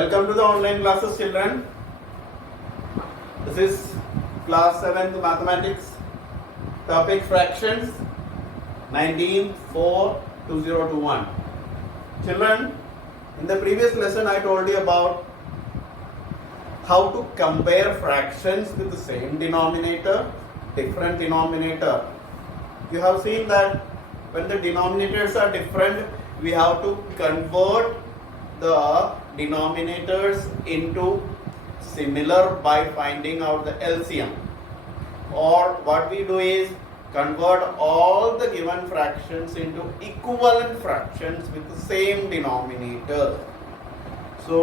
Welcome to the online classes, children. This is class 7th mathematics, topic fractions, 19/4/2021. Children, in the previous lesson I told you about how to compare fractions with the same denominator, different denominator. You have seen that when the denominators are different, we have to convert the denominators into similar by finding out the LCM. Or what we do is convert all the given fractions into equivalent fractions with the same denominator. So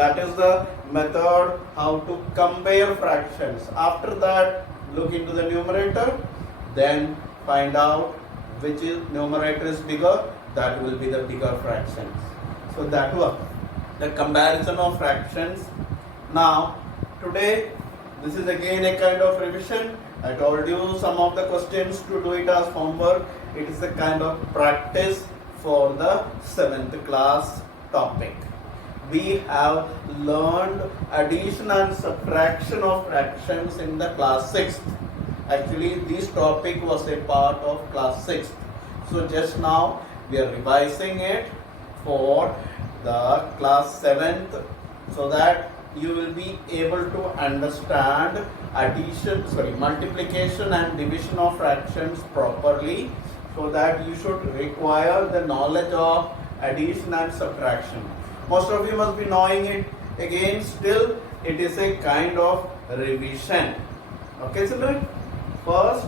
that is the method how to compare fractions. After that, look into the numerator, then find out which is numerator is bigger, that will be the bigger fractions. So that was the comparison of fractions. Now today this is again a kind of revision. I told you some of the questions to do it as homework. It is a kind of practice for the 7th class topic. We have learned addition and subtraction of fractions in the class 6th. Actually, this topic was a part of class 6th. So just now we are revising it for the class 7th so that you will be able to understand multiplication and division of fractions properly, so that you should require the knowledge of addition and subtraction. Most of you must be knowing it. Again, still it is a kind of revision. Okay, children? First,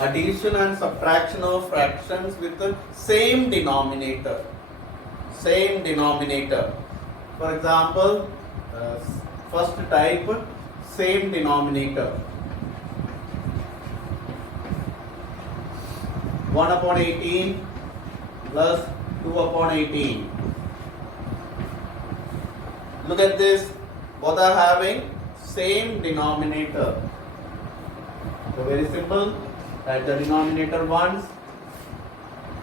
addition and subtraction of fractions with the same denominator. Same denominator. For example, first type, same denominator. 1 upon 18 plus 2 upon 18. Look at this. Both are having same denominator. So very simple. Write the denominator once.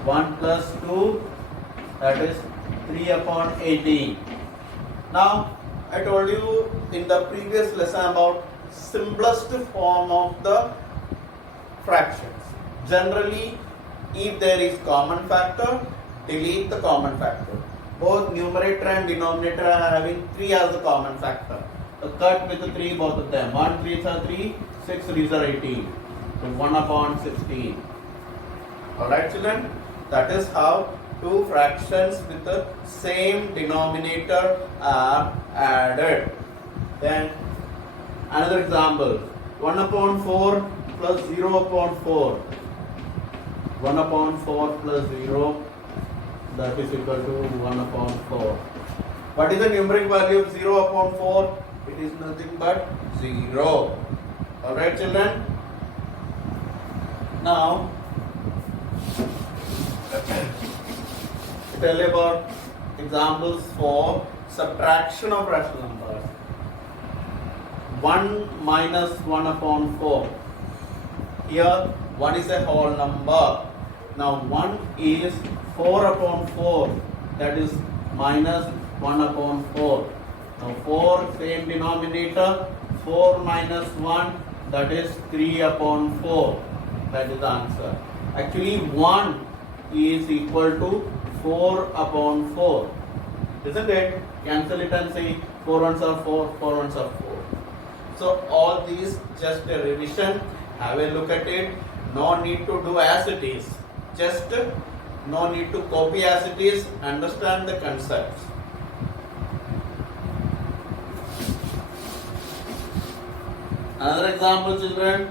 1 plus 2, that is 3 upon 18. Now, I told you in the previous lesson about simplest form of the fractions. Generally, if there is common factor, delete the common factor. Both numerator and denominator are having 3 as the common factor. So cut with the 3 both of them. 1 3s are 3, 6 3s are 18. So 1 upon 16. Alright, children? That is how two fractions with the same denominator are added. Then another example, 1 upon 4 plus 0 upon 4. 1 upon 4 plus 0, that is equal to 1 upon 4. What is the numeric value of 0 upon 4? It is nothing but 0. Alright, children? Now tell you about examples for subtraction of rational numbers. 1 minus 1 upon 4. Here 1 is a whole number. Now 1 is 4 upon 4. That is minus 1 upon 4. Now 4 same denominator. 4 minus 1, that is 3 upon 4. That is the answer. Actually 1 is equal to 4 upon 4. Isn't it? Cancel it and say 4 ones are 4, 4 ones are 4. So all these just a revision. Have a look at it. No need to do as it is. Just no need to copy as it is. Understand the concepts. Another example, children.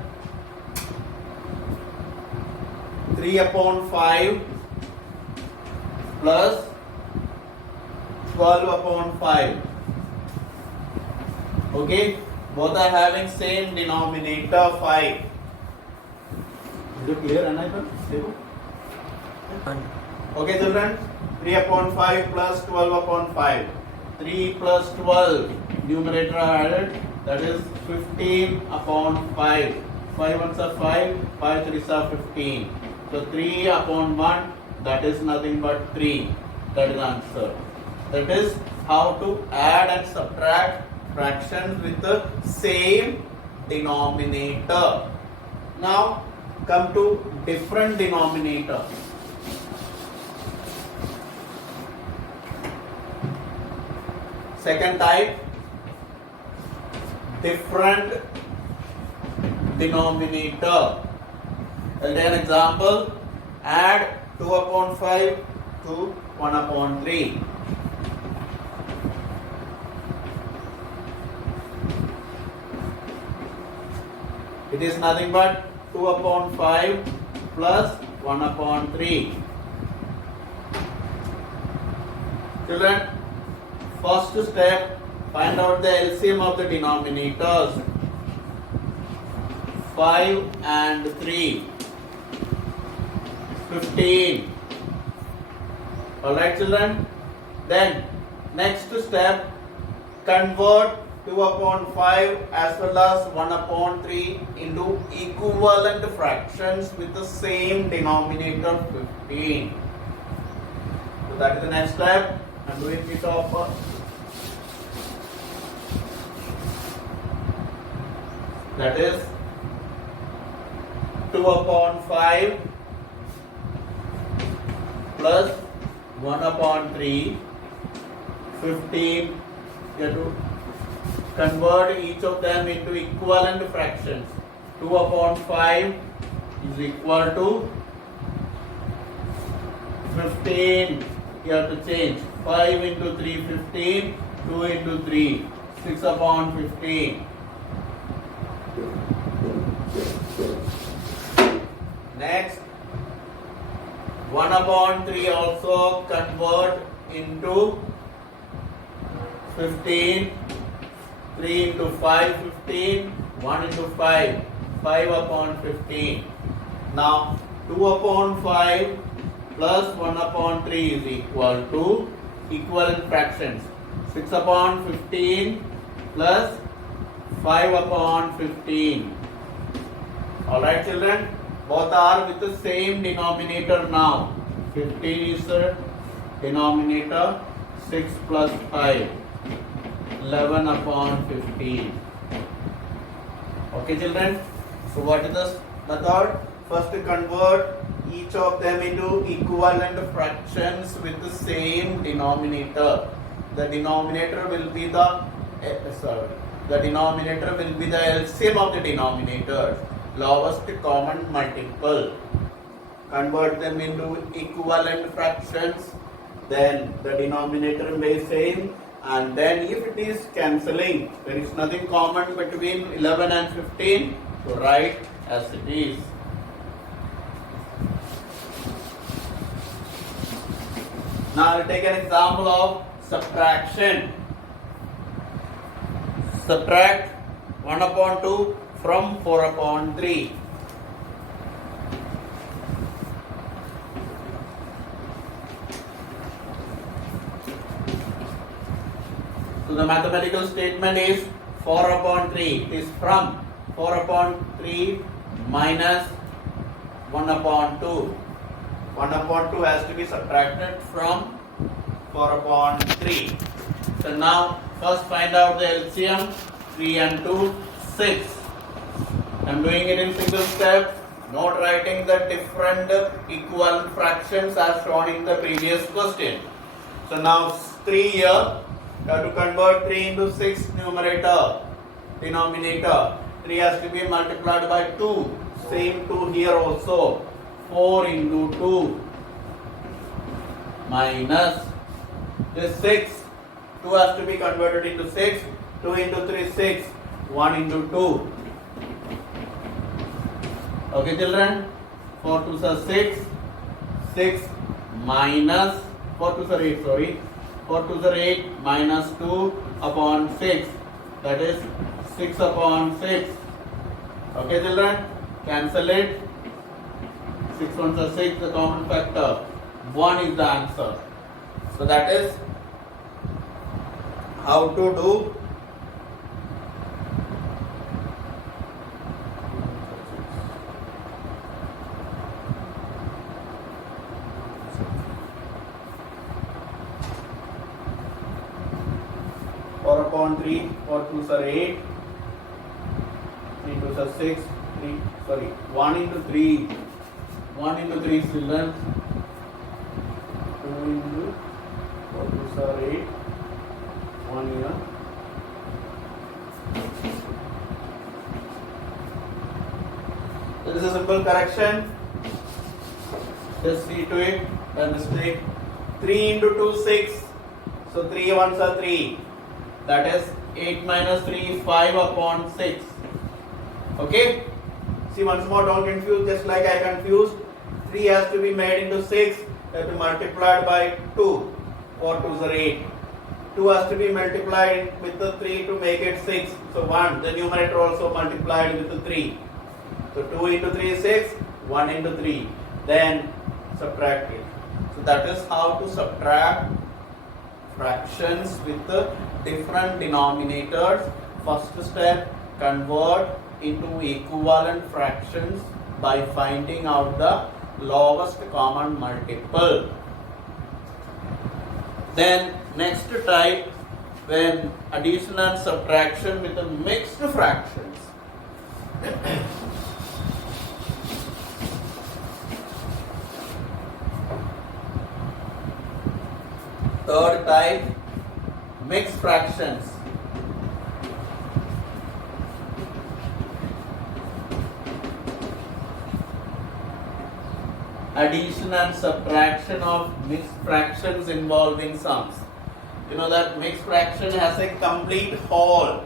3 upon 5 plus 12 upon 5. Okay, both are having same denominator 5. Is it clear, Anaipa? Okay, children, 3 upon 5 plus 12 upon 5. 3 plus 12, numerator added, that is 15 upon 5. 5 ones are 5, 5 3s are 15. So 3 upon 1, that is nothing but 3. That is answer. That is how to add and subtract fractions with the same denominator. Now come to different denominator. Second type, different denominator. I'll take an example. Add 2 upon 5 to 1 upon 3. It is nothing but 2 upon 5 plus 1 upon 3. Children, first step, find out the LCM of the denominators. 5 and 3. 15. Alright children. Then next step, convert 2 upon 5 as well as 1 upon 3 into equivalent fractions with the same denominator 15. So that is the next step. I'm doing it off. That is 2 upon 5 plus 1 upon 3, 15. You have to convert each of them into equivalent fractions. 2 upon 5 is equal to 15. You have to change. 5 into 3, 15. 2 into 3, 6 upon 15. Next, 1 upon 3 also convert into 15. 3 into 5, 15. 1 into 5, 5 upon 15. Now, 2 upon 5 plus 1 upon 3 is equal to equivalent fractions. 6 upon 15 plus 5 upon 15. Alright children, both are with the same denominator now. 15 is the denominator, 6 plus 5, 11 upon 15. Okay children, so what is the method? First to convert each of them into equivalent fractions with the same denominator. The denominator will be the LCM of the denominators, lowest common multiple. Convert them into equivalent fractions, then the denominator will be same, and then if it is cancelling, there is nothing common between 11 and 15, so write as it is. Now we'll take an example of subtraction. Subtract 1 upon 2 from 4 upon 3. So the mathematical statement is 4 upon 3. It is from 4 upon 3 minus 1 upon 2. 1 upon 2 has to be subtracted from 4 upon 3. So now first find out the LCM. 3 and 2, 6. I am doing it in single step, not writing the different equivalent fractions as shown in the previous question. So now 3 here, you have to convert 3 into 6 numerator, denominator. 3 has to be multiplied by 2. Same 2 here also. 4 into 2 minus this 6. 2 has to be converted into 6. 2 into 3, 6. 1 into 2. Okay children, 4 2s are 6. 6 minus 4 2s are 8, sorry. 4 2s are 8 minus 2 upon 6. That is 6 upon 6. Okay children, cancel it. 6 ones are 6, the common factor. 1 is the answer. So that is how to do upon 3, 4 2s are 8, 3 2s are 6, 1 into 3, 1 into 3 children, 2 into 4 2s are 8, 1 here. This is a simple correction. Just see to it. A mistake. 3 into 2 6. So 3 ones are 3. That is 8 minus 3 5 upon 6. Okay. See once more, don't confuse. Just like I confused. 3 has to be made into 6. That is multiplied by 2. 4 2s are 8. 2 has to be multiplied with the 3 to make it 6. So 1. The numerator also multiplied with the 3. So 2 into 3 is 6, 1 into 3. Then subtract it. So that is how to subtract fractions with the different denominators. First step, convert into equivalent fractions by finding out the lowest common multiple. Then next type, when addition and subtraction with the mixed fractions. Third type, mixed fractions. Addition and subtraction of mixed fractions involving sums. You know that mixed fraction has a complete whole.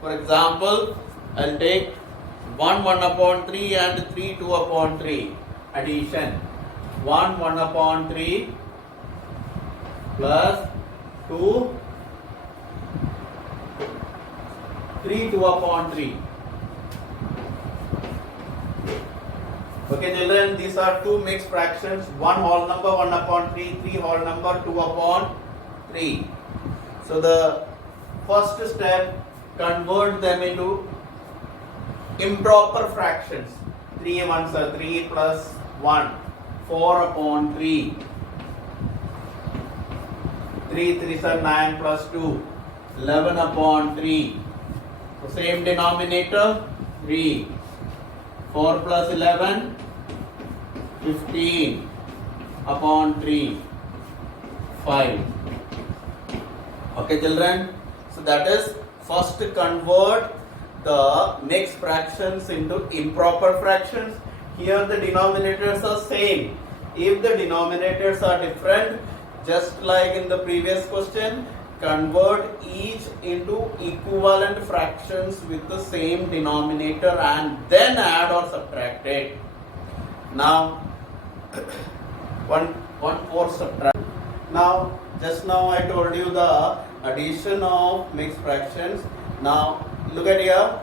For example, I'll take 1 1 upon 3 and 3 2 upon 3. Addition. 1 1 upon 3 plus 2 3 2 upon 3. Okay children, these are two mixed fractions. 1 whole number 1 upon 3, 3 whole number 2 upon 3. So the first step, convert them into improper fractions. 3 ones are 3 plus 1, 4 upon 3. 3 3s are 9 plus 2, 11 upon 3. So same denominator, 3. 4 plus 11, 15 upon 3, 5. Okay children, so that is first convert the mixed fractions into improper fractions. Here the denominators are same. If the denominators are different, just like in the previous question, convert each into equivalent fractions with the same denominator and then add or subtract it. Now, one more subtract. Now, just now I told you the addition of mixed fractions. Now, look at here.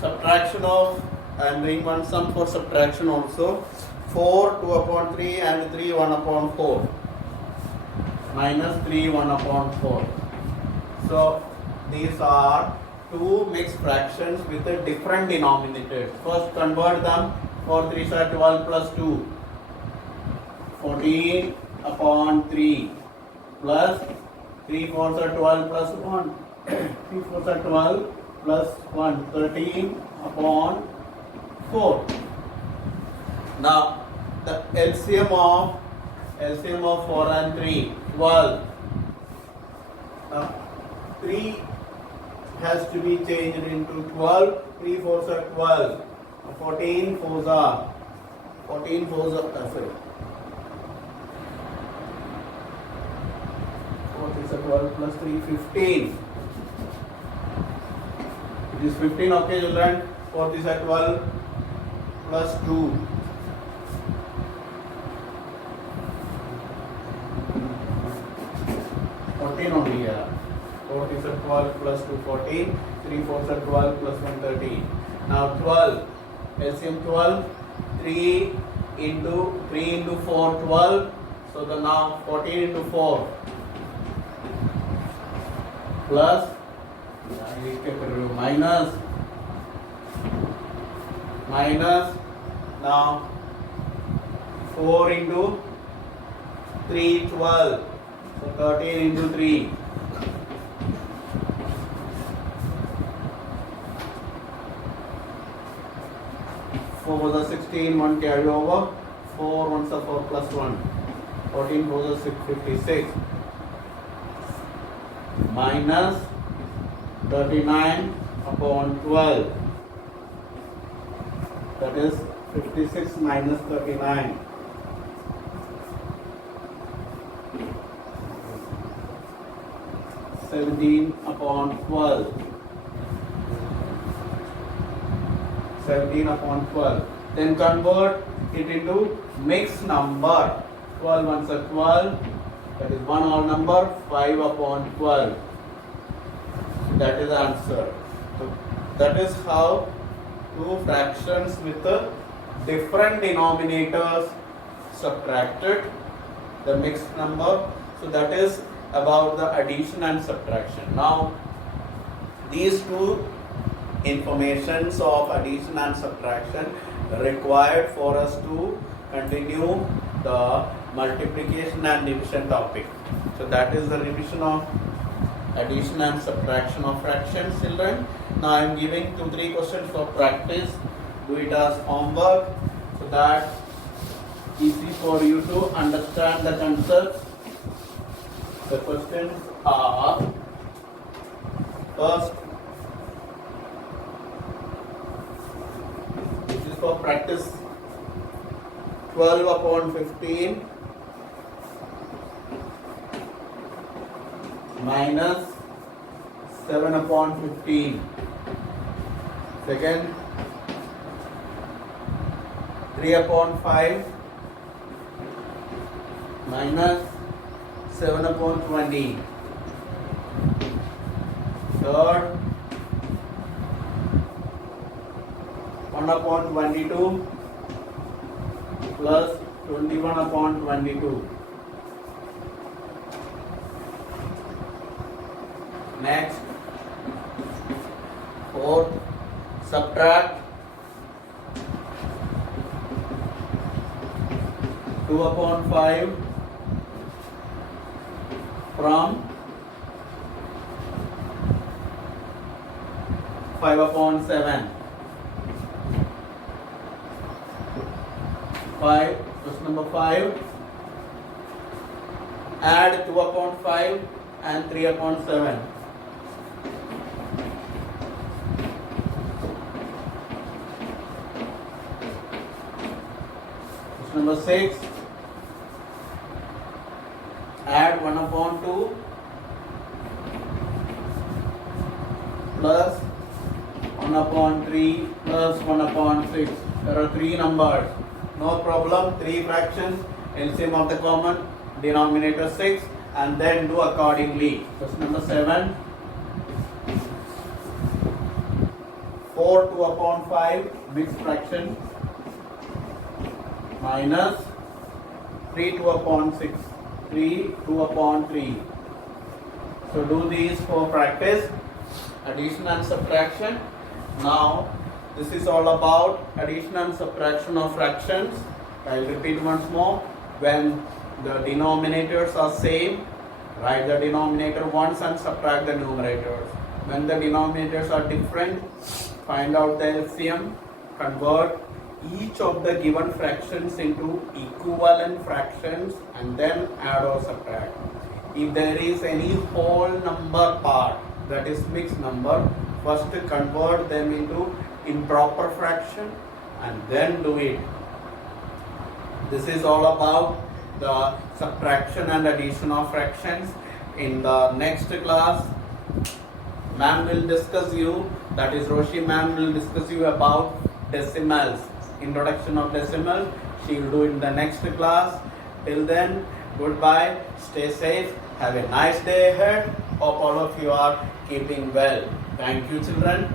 Subtraction of, I am doing one sum for subtraction also. 4 2 upon 3 and 3 1 upon 4. Minus 3 1 upon 4. So these are two mixed fractions with a different denominators. First convert them. 4 3s are 12 plus 2. 14 upon 3 plus 3 4s are 12 plus 1. 3 4s are 12 plus 1. 13 upon 4. Now the LCM of 4 and 3, 12. 3 has to be changed into 12. 3 4s are 12. 14 4s are 12 plus 3, 15. It is 15, okay children. 4 3s are 12 plus 2. 14 only here. 4 is 12 plus 2, 14. 3 4s are 12 plus 1, 13. Now 12. LCM 12. 3 into 4, 12. So the now 14 into 4 plus minus now 4 into 3, 12. So 13 into 3 4 are 16, 1 carry over, 4 1s are 4 plus 1, 14 4 are 56, minus 39 upon 12, that is 56 minus 39. 17 upon 12. 17 upon 12. Then convert it into mixed number. 12 ones are 12. That is one odd number. 5 upon 12. That is the answer. So that is how two fractions with different denominators subtracted the mixed number. So that is about the addition and subtraction. Now these two informations of addition and subtraction required for us to continue the multiplication and division topic. So that is the revision of addition and subtraction of fractions, children. Now I am giving 2-3 questions for practice. Do it as homework so that easy for you to understand the concepts. The questions are: first, this is for practice, 12 upon 15 minus 7 upon 15. Second, 3 upon 5 minus 7 upon 20. Third, 1 upon 22 plus 21 upon 22. Next, fourth, subtract 2 upon 5 from 5 upon 7. 5, question number 5. Add 2 upon 5 and 3 upon 7. Question number 6. Add 1 upon 2 plus 1 upon 3 plus 1 upon 6. There are 3 numbers. No problem. 3 fractions. LCM of the common denominator 6, and then do accordingly. Question number 7. 4 2 upon 5 mixed fraction minus 3 2 upon 6. 3 2 upon 3. So do these for practice, addition and subtraction. Now this is all about addition and subtraction of fractions. I will repeat once more. When the denominators are same, write the denominator once and subtract the numerators. When the denominators are different, find out the LCM, convert each of the given fractions into equivalent fractions, and then add or subtract. If there is any whole number part, that is mixed number, first convert them into improper fraction and then do it. This is all about the subtraction and addition of fractions. In the next class, ma'am will discuss you, that is Roshi ma'am will discuss you about decimals, introduction of decimal. She will do it in the next class. Till then, goodbye, stay safe, have a nice day ahead. Hope all of you are keeping well. Thank you, children.